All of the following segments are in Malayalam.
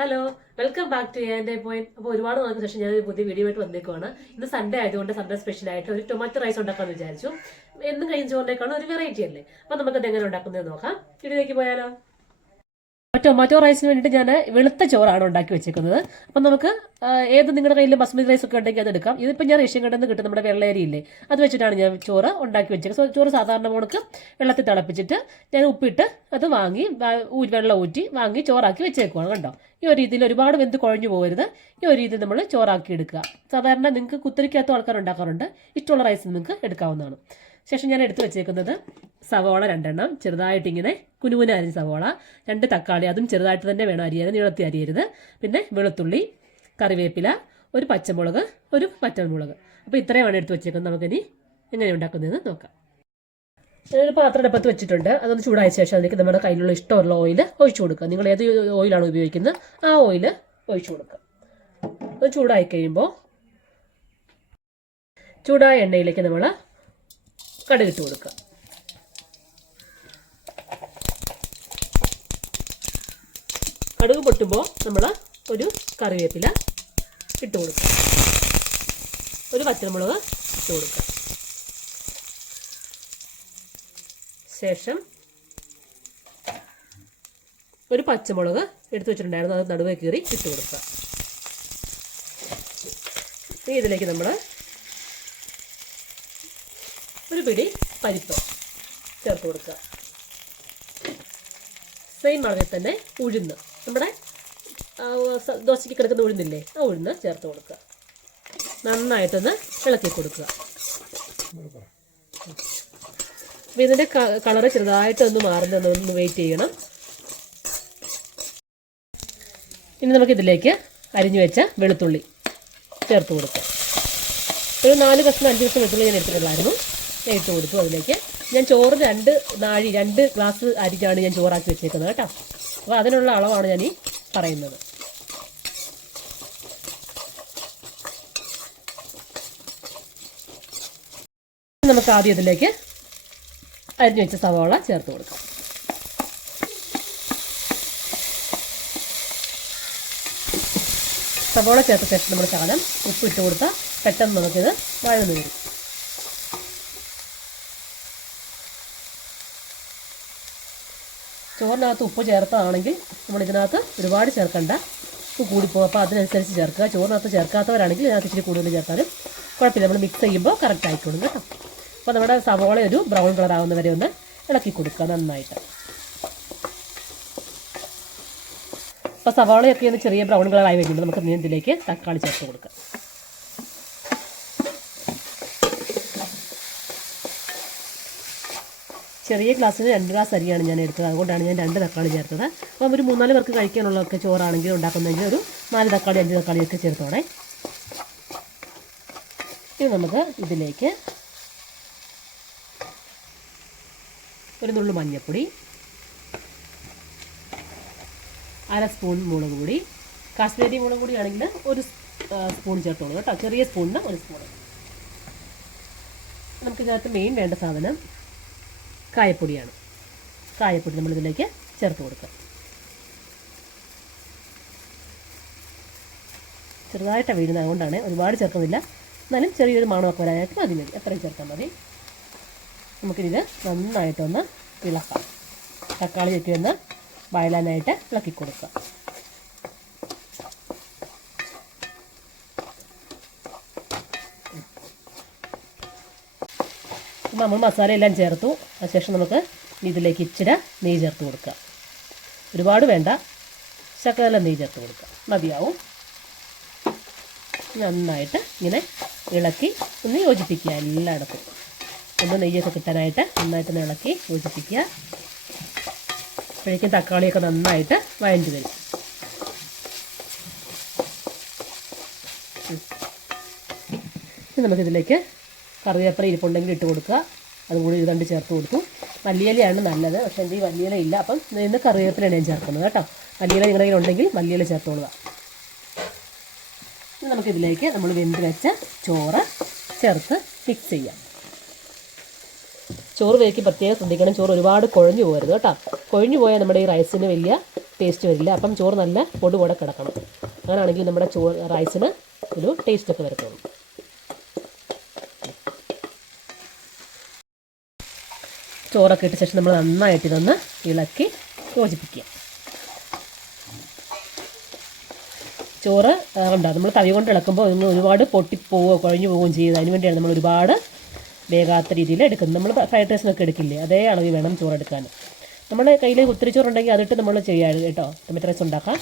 ഹലോ, വെൽക്കം ബാക്ക് ടു എൻ്റെ പോയിന്റ്. അപ്പോൾ ഒരുപാട് നാൾക്ക് ശേഷം ഞാൻ ഒരു പുതിയ വീഡിയോ ആയിട്ട് വന്നേക്കുവാണ്. ഇന്ന് സൺഡേ ആയതുകൊണ്ട് സൺഡേ സ്പെഷ്യൽ ആയിട്ട് ഒരു ടൊമാറ്റോ റൈസ് ഉണ്ടാക്കാമെന്ന് വിചാരിച്ചു. എന്നും കഴിഞ്ഞ ചോറിനേക്കാളും ഒരു വെറൈറ്റി അല്ലേ. അപ്പോൾ നമുക്കത് എങ്ങനെ ഉണ്ടാക്കുന്നത് നോക്കാം. വീഡിയോയിലേക്ക് പോയാലോ. ടൊമാറ്റോ റൈസിന് വേണ്ടിയിട്ട് ഞാൻ വെളുത്ത ചോറാണ് ഉണ്ടാക്കി വെച്ചേക്കുന്നത്. അപ്പം നമുക്ക് ഏത് നിങ്ങളുടെ കയ്യിൽ ബസ്മതി റൈസ് ഒക്കെ ഉണ്ടെങ്കിൽ അത് എടുക്കാം. ഇതിപ്പോൾ ഞാൻ റേഷൻ കടയിൽ നിന്ന് കിട്ടും, നമ്മുടെ വെള്ളയരിയില്ലേ, അത് വെച്ചിട്ടാണ് ഞാൻ ചോറ് ഉണ്ടാക്കി വെച്ചേക്കുന്നത്. ചോറ് സാധാരണ മുണക്ക് വെള്ളത്തിൽ തിളപ്പിച്ചിട്ട് ഞാൻ ഉപ്പിട്ട് അത് വാങ്ങി വെള്ളം ഊറ്റി വാങ്ങി ചോറാക്കി വെച്ചേക്കുവാണ്. കണ്ടോ, ഈ ഒരു രീതിയിൽ ഒരുപാട് വെന്ത് കുഴഞ്ഞു പോകരുത്. ഈ ഒരു രീതിയിൽ നമ്മൾ ചോറാക്കി എടുക്കുക. സാധാരണ നിങ്ങൾക്ക് കുത്തിരിക്കകത്തും ആൾക്കാർ ഉണ്ടാക്കാറുണ്ട്. ഇഷ്ടമുള്ള റൈസ് നിങ്ങൾക്ക് എടുക്കാവുന്നതാണ്. ശേഷം ഞാൻ എടുത്തു വെച്ചേക്കുന്നത് സവോള 2 എണ്ണം ചെറുതായിട്ട് ഇങ്ങനെ കുനുകുന അരിഞ്ഞ സവോള, 2 തക്കാളി, അതും ചെറുതായിട്ട് തന്നെ വേണം അരിയാൻ, നീളത്തി അരിയരുത്. പിന്നെ വെളുത്തുള്ളി, കറിവേപ്പില, ഒരു പച്ചമുളക്, ഒരു വറ്റൽമുളക്. അപ്പോൾ ഇത്രയുമാണ് എടുത്ത് വെച്ചേക്കുന്നത്. നമുക്കിനി എങ്ങനെ ഉണ്ടാക്കുന്നതെന്ന് നോക്കാം. ഞാനൊരു പാത്രം അടുപ്പത്ത് വെച്ചിട്ടുണ്ട്. അതൊന്ന് ചൂടായ ശേഷം അതിലേക്ക് നമ്മുടെ കയ്യിലുള്ള ഇഷ്ടമുള്ള ഓയിൽ ഒഴിച്ചു കൊടുക്കുക. നിങ്ങൾ ഏത് ഓയിലാണ് ഉപയോഗിക്കുന്നത് ആ ഓയിൽ ഒഴിച്ചു കൊടുക്കുക. അത് ചൂടായി കഴിയുമ്പോൾ ചൂടായ എണ്ണയിലേക്ക് നമ്മൾ കടുകിട്ട് കൊടുക്കുക. കടുക് പൊട്ടുമ്പോൾ നമ്മൾ ഒരു കറിവേപ്പില ഇട്ട് കൊടുക്കുക, ഒരു പച്ചമുളക് ഇട്ട് കൊടുക്കുക. ശേഷം ഒരു പച്ചമുളക് എടുത്തു വെച്ചിട്ടുണ്ടായിരുന്നു, അത് നടുവേ കീറി ഇട്ട് കൊടുക്കുക. ഇതിലേക്ക് നമ്മൾ ഒരു പിടി പരിപ്പ് ചേർത്ത് കൊടുക്കുക. സെയിം അളവിൽ തന്നെ ഉഴുന്ന്, നമ്മുടെ ദോശയ്ക്ക് കിടക്കുന്ന ഉഴുന്നില്ലേ, ആ ഉഴുന്ന് ചേർത്ത് കൊടുക്കുക. നന്നായിട്ടൊന്ന് ഇളക്കി കൊടുക്കുക. അപ്പം ഇതിൻ്റെ കളറ് ചെറുതായിട്ടൊന്ന് മാറുന്നൊന്ന് വെയിറ്റ് ചെയ്യണം. ഇനി നമുക്കിതിലേക്ക് അരിഞ്ഞു വെച്ച വെളുത്തുള്ളി ചേർത്ത് കൊടുക്കുക. ഒരു 4 കഷ്ണം 5 കഷ്ണം വെളുത്തുള്ളി ഞാൻ എടുത്തിട്ടുള്ളായിരുന്നു, ഇട്ട് കൊടുത്തു. അതിലേക്ക് ഞാൻ ചോറ് 2 ഗ്ലാസ് അരിഞ്ഞാണ് ഞാൻ ചോറാക്കി വെച്ചേക്കുന്നത് കേട്ടോ. അപ്പോൾ അതിനുള്ള അളവാണ് ഞാൻ ഈ പറയുന്നത്. നമുക്ക് ആദ്യം ഇതിലേക്ക് അരിഞ്ഞു വെച്ച സവാള ചേർത്ത് കൊടുക്കാം. സവാള ചേർത്ത ശേഷം നമ്മൾ ശകലം ഉപ്പ് ഇട്ട് കൊടുത്താൽ പെട്ടെന്ന് നമുക്കിത് വഴന്നു വരും. ചോറിനകത്ത് ഉപ്പ് ചേർത്തതാണെങ്കിൽ നമ്മളിതിനകത്ത് ഒരുപാട് ചേർക്കണ്ട, ഉപ്പ് കൂടിപ്പോകും. അപ്പോൾ അതിനനുസരിച്ച് ചേർക്കുക. ചോറിനകത്ത് ചേർക്കാത്തവരാണെങ്കിൽ ഇതിനകത്ത് ഇച്ചിരി കൂടുതൽ ചേർത്താലും കുഴപ്പമില്ല. നമ്മൾ മിക്സ് ചെയ്യുമ്പോൾ കറക്റ്റ് ആയിക്കോളും കേട്ടോ. അപ്പോൾ നമ്മുടെ സവോള ഒരു ബ്രൗൺ കളർ ആവുന്നവരെ ഒന്ന് ഇളക്കി കൊടുക്കുക നന്നായിട്ട്. അപ്പോൾ സവാളയൊക്കെ ഒന്ന് ചെറിയ ബ്രൗൺ കളറായി വരുമ്പോൾ നമുക്ക് ഇതിലേക്ക് തക്കാളി ചേർത്ത് കൊടുക്കുക. ചെറിയ ഗ്ലാസ്സിന് 2 ഗ്ലാസ് അരിയാണ് ഞാൻ എടുത്തത്, അതുകൊണ്ടാണ് ഞാൻ 2 തക്കാളി ചേർത്തത്. അപ്പം ഒരു 3-4 പേർക്ക് കഴിക്കാനുള്ളതൊക്കെ ചോറാണെങ്കിൽ ഉണ്ടാക്കുന്നതെങ്കിൽ ഒരു 4 തക്കാളി 5 തക്കാളിയൊക്കെ ചേർത്തോടെ. ഇനി നമുക്ക് ഇതിലേക്ക് ഒരു നുള്ളു മഞ്ഞൾപ്പൊടി, 1/2 സ്പൂൺ മുളക് പൊടി, കാശ്മീരി മുളക് പൊടി ആണെങ്കിൽ 1 സ്പൂൺ ചേർത്തോളൂ കേട്ടോ, ചെറിയ സ്പൂണിന് 1 സ്പൂൺ. നമുക്കിതിനകത്ത് മെയിൻ വേണ്ട സാധനം കായപ്പൊടിയാണ്. കായപ്പൊടി നമ്മളിതിലേക്ക് ചേർത്ത് കൊടുക്കുക. ചെറുതായിട്ടാണ് വീഴുന്നത്, അതുകൊണ്ടാണ് ഒരുപാട് ചേർക്കുന്നില്ല. എന്നാലും ചെറിയൊരു മണമൊക്കെ വരാനായിട്ട് മതി, അത്രയും ചേർത്താൽ മതി. നമുക്കിത് നന്നായിട്ടൊന്ന് ഇളക്കാം. തക്കാളി ചുറ്റി ഒന്ന് വയലാനായിട്ട് ഇളക്കി കൊടുക്കുക. നമ്മൾ മസാലയെല്ലാം ചേർത്തു. അതിനുശേഷം നമുക്ക് ഇതിലേക്ക് ഇച്ചിരി നെയ്യ് ചേർത്ത് കൊടുക്കുക. ഒരുപാട് വേണ്ട, ശകലം നെയ്യ് ചേർത്ത് കൊടുക്കുക, മതിയാവും. നന്നായിട്ട് ഇങ്ങനെ ഇളക്കി ഒന്ന് യോജിപ്പിക്കുക. എല്ലായിടത്തും ഒന്ന് നെയ്യൊക്കെ കിട്ടാനായിട്ട് നന്നായിട്ടൊന്ന് ഇളക്കി യോജിപ്പിക്കുക. അപ്പോഴേക്കും തക്കാളിയൊക്കെ നന്നായിട്ട് വഴഞ്ഞു വരും. നമുക്കിതിലേക്ക് കറിവേപ്പില ഇരിപ്പുണ്ടെങ്കിൽ ഇട്ട് കൊടുക്കുക. അതും കൂടി 2 ചേർത്ത് കൊടുത്തു. മല്ലിയിലയാണ് നല്ലത്, പക്ഷേ എൻ്റെ ഈ മല്ലിയില ഇല്ല, അപ്പം ഇന്ന് കറിവേപ്പിലയാണ് ഞാൻ ചേർക്കുന്നത് കേട്ടോ. മല്ലിയില നിങ്ങളുടെ കയ്യിൽ ഉണ്ടെങ്കിൽ മല്ലിയില ചേർത്തോളുക. ഇനി നമുക്കിതിലേക്ക് നമ്മൾ വെന്ത് വെച്ച ചോറ് ചേർത്ത് മിക്സ് ചെയ്യാം. ചോറ് വേവിക്ക് പ്രത്യേകം ശ്രദ്ധിക്കണം. ചോറ് ഒരുപാട് കുഴഞ്ഞു പോകരുത് കേട്ടോ. കുഴഞ്ഞു പോയാൽ നമ്മുടെ ഈ റൈസിന് വലിയ ടേസ്റ്റ് വരില്ല. അപ്പം ചോറ് നല്ല പൊടി കൂടെ കിടക്കണം. അങ്ങനെയാണെങ്കിൽ നമ്മുടെ റൈസിന് ഒരു ടേസ്റ്റൊക്കെ വരത്തുള്ളൂ. ചോറൊക്കെ ഇട്ട ശേഷം നമ്മൾ നന്നായിട്ട് ഇതൊന്ന് ഇളക്കി യോജിപ്പിക്കുക. ചോറ് ഉണ്ടാകും നമ്മൾ തവി കൊണ്ട് ഇളക്കുമ്പോൾ ഒന്ന് ഒരുപാട് പൊട്ടിപ്പോവുകയോ കുഴഞ്ഞു പോവുകയും ചെയ്ത് അതിന് വേണ്ടിയാണ് നമ്മൾ ഒരുപാട് വേകാത്ത രീതിയിൽ എടുക്കുന്നത്. നമ്മൾ ഫ്രൈഡ് റൈസിനൊക്കെ എടുക്കില്ലേ, അതേ അളവിൽ വേണം ചോറെടുക്കാൻ. നമ്മുടെ കയ്യിൽ കുത്തിരി ചോറുണ്ടെങ്കിൽ അതിട്ട് നമ്മൾ ചെയ്യാറ് കേട്ടോ, ടൊമാറ്റോ റൈസ് ഉണ്ടാക്കാം.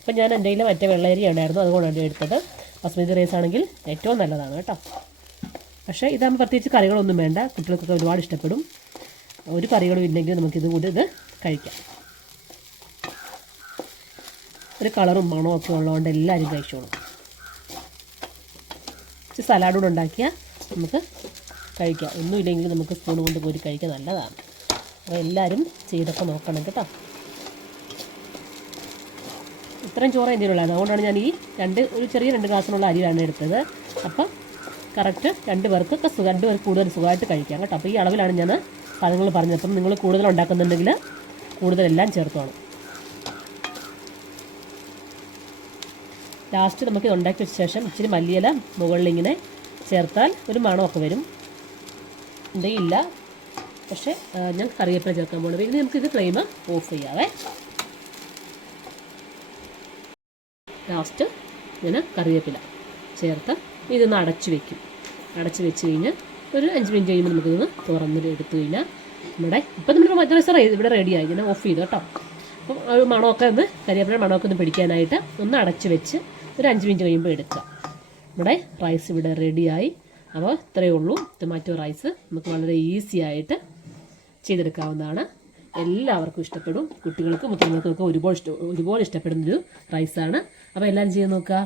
അപ്പം ഞാൻ എൻ്റെ കയ്യിൽ മറ്റേ വെള്ളയരി ഉണ്ടായിരുന്നു, അതുകൊണ്ടാണ് എടുത്തത്. ബസ്മതി റൈസ് ആണെങ്കിൽ ഏറ്റവും നല്ലതാണ് കേട്ടോ. പക്ഷേ ഇതാകുമ്പോൾ പ്രത്യേകിച്ച് കറികളൊന്നും വേണ്ട, കുട്ടികൾക്കൊക്കെ ഒരുപാട് ഇഷ്ടപ്പെടും. ഒരു കറികളും ഇല്ലെങ്കിൽ നമുക്കിത് കൂടി ഇത് കഴിക്കാം. ഒരു കളറും മണവും ഒക്കെ ഉള്ളതുകൊണ്ട് എല്ലാവരും കഴിച്ചോളും. സലാഡ് കൂടെ ഉണ്ടാക്കിയാൽ നമുക്ക് കഴിക്കാം. ഒന്നുമില്ലെങ്കിൽ നമുക്ക് സ്പൂൺ കൊണ്ട് പോയി കഴിക്കാൻ നല്ലതാണ്. അപ്പോൾ എല്ലാവരും ചെയ്തൊക്കെ നോക്കണം കേട്ടോ. ഇത്രയും ചോറ് എൻ്റെ ഉള്ളതാണ്, അതുകൊണ്ടാണ് ഞാൻ ഈ ഒരു ചെറിയ 2 ഗ്ലാസ്സിനുള്ള അരിയാണ് എടുത്തത്. അപ്പം കറക്റ്റ് 2 പേർക്ക് കൂടുതൽ സുഖമായിട്ട് കഴിക്കാം കേട്ടോ. അപ്പോൾ ഈ അളവിലാണ് ഞാൻ സാധനങ്ങൾ പറഞ്ഞത്. അപ്പം നിങ്ങൾ കൂടുതൽ ഉണ്ടാക്കുന്നുണ്ടെങ്കിൽ കൂടുതലെല്ലാം ചേർത്തോണം. ലാസ്റ്റ് നമുക്ക് ഉണ്ടാക്കി വെച്ച ശേഷം ഇച്ചിരി മല്ലിയില മുകളിൽ ഇങ്ങനെ ചേർത്താൽ ഒരു മണമൊക്കെ വരും. എൻ്റെ ഇല്ല, പക്ഷേ ഞാൻ കറിവേപ്പില ചേർക്കാൻ പോകുന്നത്. ഇനി നമുക്കിത് ഫ്ലെയിം ഓഫ് ചെയ്യാവേ. ലാസ്റ്റ് ഞാൻ കറിവേപ്പില ചേർത്ത് ഇതൊന്ന് അടച്ചു വയ്ക്കും. അടച്ചു വെച്ച് കഴിഞ്ഞാൽ ഒരു 5 മിനിറ്റ് കഴിയുമ്പോൾ നമുക്കിതൊന്ന് തുറന്നിട്ട് എടുത്തു കഴിഞ്ഞാൽ ഇപ്പം നമ്മുടെ മറ്റൊരു ഇവിടെ റെഡിയായി. ഞാൻ ഓഫ് ചെയ്തു കേട്ടോ. അപ്പം ഒരു മണമൊക്കെ കറിവേപ്പില മണമൊക്കെ ഒന്ന് പിടിക്കാനായിട്ട് ഒന്ന് അടച്ചു വെച്ച് ഒരു 5 മിനിറ്റ് കഴിയുമ്പോൾ എടുക്കുക. നമ്മുടെ റൈസ് ഇവിടെ റെഡിയായി. അപ്പോൾ ഇത്രയേ ഉള്ളൂ. ടൊമാറ്റോ റൈസ് നമുക്ക് വളരെ ഈസി ആയിട്ട് ചെയ്തെടുക്കാവുന്നതാണ്. എല്ലാവർക്കും ഇഷ്ടപ്പെടും. കുട്ടികൾക്കും മുതിർന്നവർക്കൊക്കെ ഒരുപോലെ ഇഷ്ടപ്പെടുന്നൊരു റൈസാണ്. അപ്പോൾ എല്ലാവരും ചെയ്ത് നോക്കുക.